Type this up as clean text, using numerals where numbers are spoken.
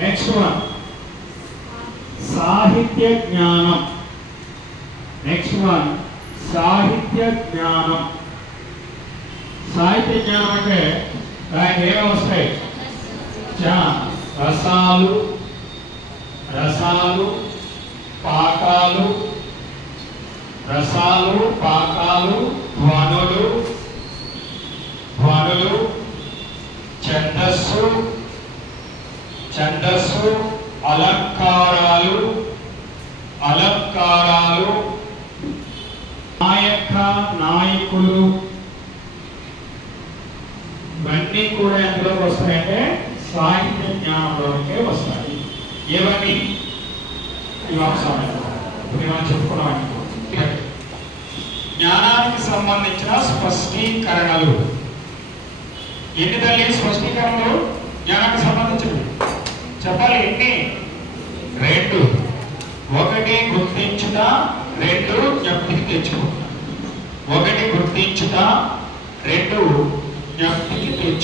Next one సాహిత్య జ్ఞానం. Next one సాహిత్య జ్ఞానం. సాహిత్య జ్ఞానం అంటే దానికి ఏమేమి వస్తాయి? రసాలు, రసాలు, పాకాలు, రసాలు, పాకాలు, ధ్వనులు, ధ్వనులు, ఛందస్సు, ఛందస్సు, అలంకారాలు, అలంకారాలు, నాయక, నాయకులు, ఇవన్నీ కూడా ఎందులో వస్తాయంటే సాహిత్య జ్ఞానంలోకే వస్తాయి. ఏవన్నీ ఈ అంశాలు మనం చెప్పుకున్నాం. జ్ఞానానికి సంబంధించిన స్పష్టీకరణలు ఎన్ని తల్లి? స్పష్టీకరణలు జ్ఞానానికి సంబంధించినవి చెప్పాలి. ఎన్ని? 2. 1 గుర్తించుట, 2 జ్ఞప్తికి తెచ్చుకుంట. 1 గుర్తించుట, 2 జ్ఞప్తికి తెచ్చు.